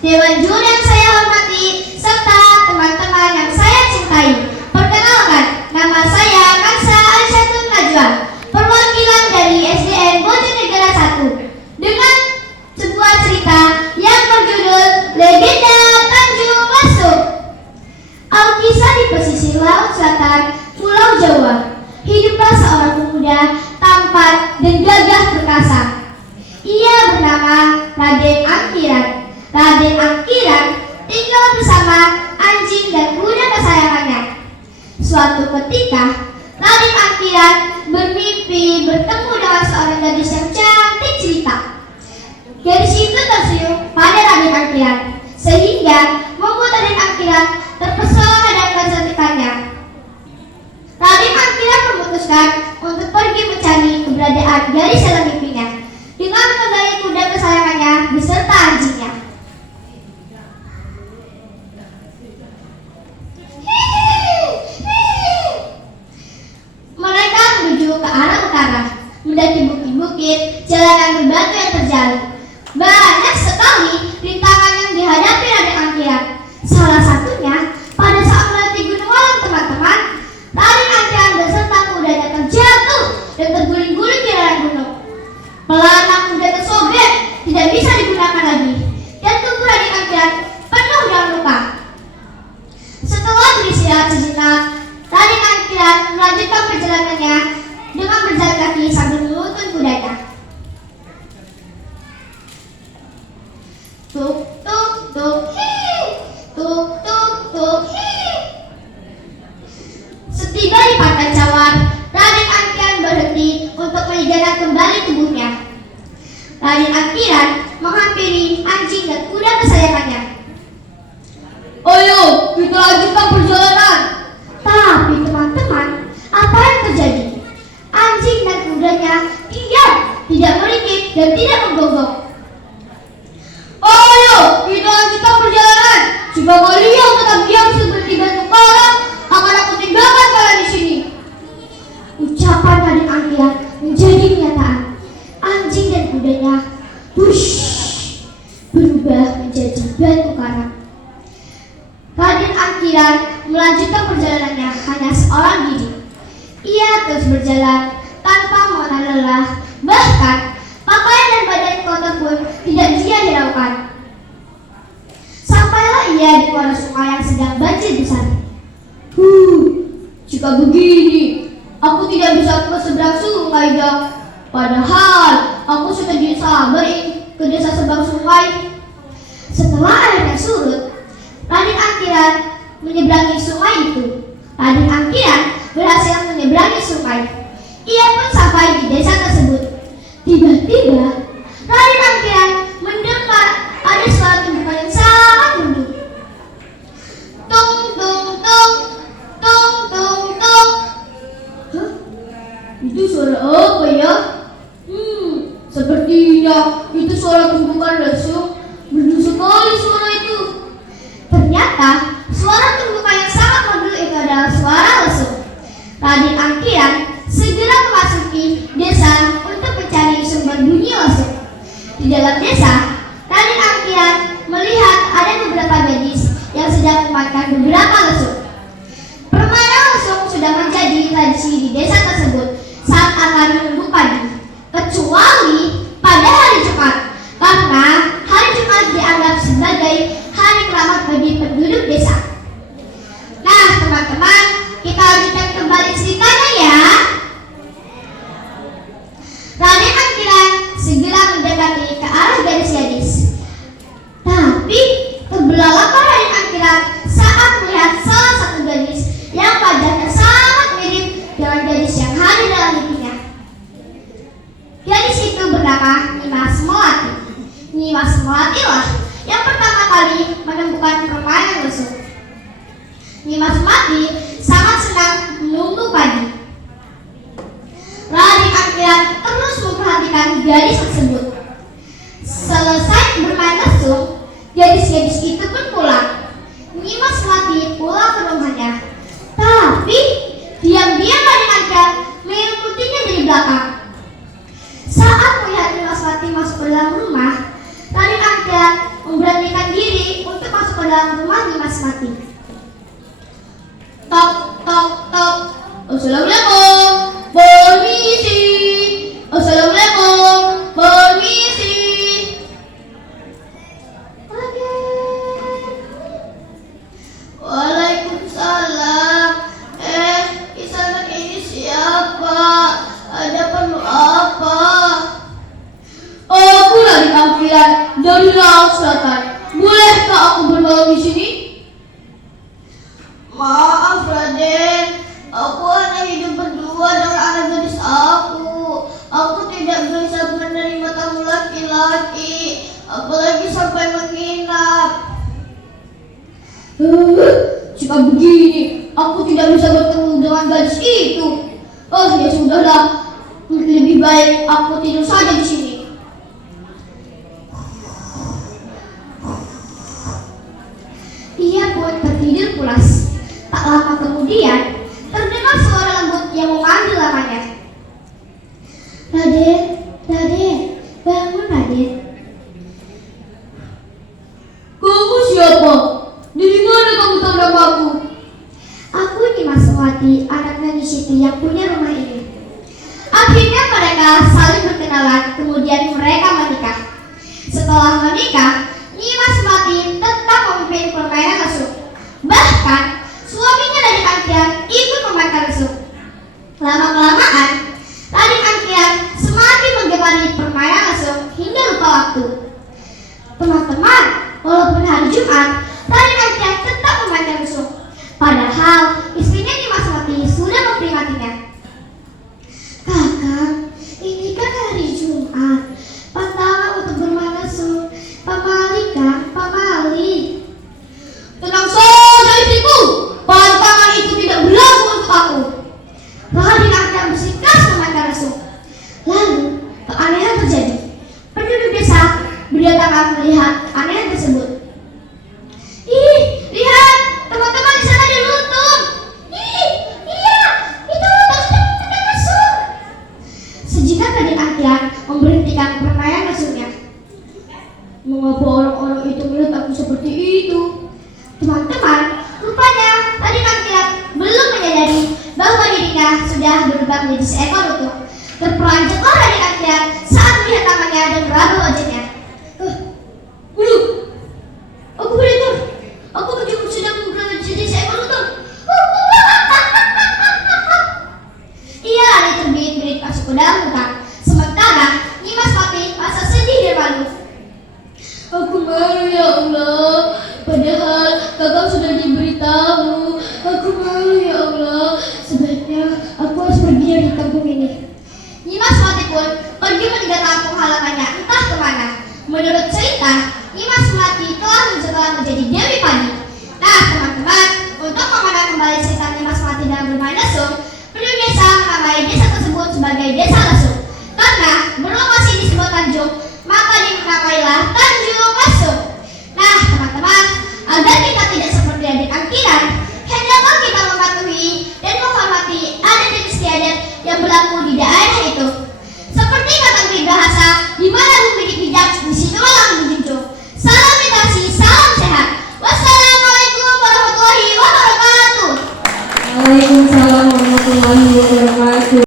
Dewan juri yang saya hormati, serta teman-teman yang saya cintai. Perkenalkan, nama saya Kansa Aisyatun Najwa, perwakilan dari SDN Bojonegara 1, dengan sebuah cerita yang berjudul Legenda Tanjung Lesung. Alkisah di pesisir laut selatan Pulau Jawa, hiduplah seorang pemuda tampan dan gagah perkasa. Ia bernama Raden Angkiran. Raden Angkiran tinggal bersama anjing dan kuda kesayangannya. Suatu ketika, Raden Angkiran bermimpi bertemu dengan seorang gadis yang cantik jelita. Gadis itu tersenyum pada Raden Angkiran, sehingga membuat Raden Angkiran terpesona dengan kecantikannya. Raden Angkiran memutuskan untuk pergi mencari keberadaan gadis dalam mimpinya dengan menunggangi kuda kesayangannya beserta anjingnya. Mereka menuju ke arah utara, mendaki bukit-bukit, jalanan berbatu yang terjalin. Banyak sekali rintangan yang dihadapi Raden Angkiran. Salah satunya, pada saat melewati Gunung Alam, teman-teman, Raden Angkiran beserta kudanya terjatuh dan terguling-guling di lereng gunung. Pelana kuda tersobek, tidak bisa digunakan lagi, dan tubuh Raden Angkiran penuh dengan luka. Setelah beristirahat sejenak, Raden Angkiran melanjutkan perjalanannya dengan berjalan kaki sambil menuntun kudanya. Tuk tuk tuk hi, tuk tuk tuk hi. Setiba di Pantai Cawar, Raden Angkiran berhenti untuk menyegarkan kembali tubuhnya. Raden Angkiran menghampiri anjing dan kuda kesayangannya. "Ayo, kita lanjutkan perjalanan." Tapi teman-teman, apa yang terjadi? Anjing dan kudanya diam, tidak meringkik dan tidak menggonggong. "Ayo, kita lanjutkan perjalanan. Jika kalian tetap diam seperti batu karang, akan aku tinggalkan kalian di sini." Ucapan Raden Angkiran menjadi kenyataan. Anjing dan kudanya berubah menjadi batu karang. Raden Angkiran melanjutkan perjalanannya hanya seorang diri. Ia terus berjalan tanpa mengenal lelah, bahkan pakaian dan badan kotor pun tidak dia hiraukan. Sampailah ia di muara sungai yang sedang banjir besar. Jika begini, aku tidak bisa ke seberang sungai dong. Padahal aku sudah sabar ke desa seberang sungai. Setelah airnya surut, Raden Angkiran menyeberangi sungai itu. Raden Angkiran berhasil menyeberangi sungai. Ia pun sampai di desa tersebut. Tiba-tiba, Raden Angkiran mendengar ada suara tumpukan yang sangat merdu. Tung tung tung, tung tung tung. Hah? Itu suara apa ya? Sepertinya itu suara tumpukan lesung. Merdu sekali suara itu. Ternyata suara tumpukan yang sangat merdu itu adalah suara lesung. Raden Angkiran segera memasuki desa untuk mencari sumber bunyi lesung. Di dalam desa, Raden Angkiran melihat ada beberapa gadis yang sedang memainkan beberapa lesung. Permainan lesung sudah menjadi tradisi di desa tersebut saat akan menumbuk padi, kecuali pada hari Jumat, karena hari Jumat dianggap sebagai hari keramat bagi penduduk desa. Nah, teman-teman, kita lanjutkan kembali ceritanya ya. Raden Angkiran segera mendekati ke arah gadis-gadis. Tapi terbelalaklah Raden Angkiran saat melihat salah satu gadis yang wajahnya sangat mirip dengan gadis yang hadir dalam mimpinya. Gadis itu bernama Nimas Melati. Nimas Melati lah yang pertama kali menemukan permainan lesung. Nimas Melati sangat senang menunggu pagi. Raden Angkiran terus memperhatikan gadis tersebut. Selesai bermain lesung, gadis-gadis itu pun pulang. Nimas Melati pulang ke rumahnya. Tapi diam-diam Raden Angkiran mengikutinya dari belakang. Saat melihat Nimas Melati masuk ke dalam rumah, Raden Angkiran memberanikan diri dalam rumah Nyimas Mati. Tok, tok, tok. Assalamualaikum. Permisi. Assalamualaikum. Permisi. Waalaikumsalam. Di sana ini siapa? Ada perlu apa? Aku dari tampilan dari Laut Selatan. Bolehkah aku bermalam di sini? Maaf Raden, aku hanya hidup berdua dengan anak gadis aku. Aku tidak bisa menerima tamu laki-laki, apalagi sampai menginap. Jika begini, aku tidak bisa bertemu dengan gadis itu. Ya sudahlah, lebih baik aku tidur saja di sini. Ia pun tertidur pulas. Tak lama kemudian, terdengar suara lembut yang memanggil namanya. Raden, Raden, bangun Raden. Kamu siapa? Dari mana kamu tahu namaku? Aku Nyimas Mati, anak Nyi Siti yang punya rumah ini. Akhirnya mereka saling berkenalan, kemudian mereka menikah. Setelah menikah, Nyimas Mati tetap memimpin permainan lesung. Bahkan suaminya Raden Angkian ikut memainkan lesung. Lama-kelamaan, Raden Angkian semakin menggemari permainan lesung hingga lupa waktu. Teman-teman, walaupun hari Jumat, Raden Angkian tetap memainkan lesung. Padahal istrinya Nyimas Mati sudah memperingatinya. Kakak, ini kan hari Jumat, pantangan untuk bermain lesung. Pamali kan, pamali. Tenang saja istriku, pantangan itu tidak berlaku untuk aku. Raden Angkian bersikeras memainkan lesung. Lalu keanehan terjadi. Penduduk desa berdatangan melihat keanehan tersebut. Ih, lihat, teman-teman di sana ada lutung. Ih, iya, itu lutung sedang memainkan lesung. Sejenak Raden Angkian memberhentikan permainan lesungnya. Mengapa orang-orang itu melihat aku seperti itu? Teman-teman, rupanya Raden Angkian belum menyadari bahwa dirinya sudah berubah menjadi seekor lutung. Terperanjatlah Raden Angkian saat melihat tangannya dan meraba wajahnya. Aku berhitung. Aku sudah berubah menjadi seekor lutung. Ia lari terbirit-birit masuk ke dalam hutan. Sementara Nyimas Mati merasa sedih dan malu. Aku malu ya Allah, padahal kakak sudah diberitahu. Aku malu ya Allah, sebaiknya aku harus pergi dari kampung ini. Nyimas Mati pun pergi meninggalkan kampung halamannya entah kemana. Menurut cerita, Nyimas Mati telah menjadi Dewi Padi. Nah teman-teman, untuk mengenal kembali cerita Nyimas Mati dalam bermain lesung, penduduk desa menamai desa tersebut sebagai Desa Lesung. Karena berlokasi di sebuah tanjung, maka dinamailah Tanjung Lesung. Nah teman-teman, agar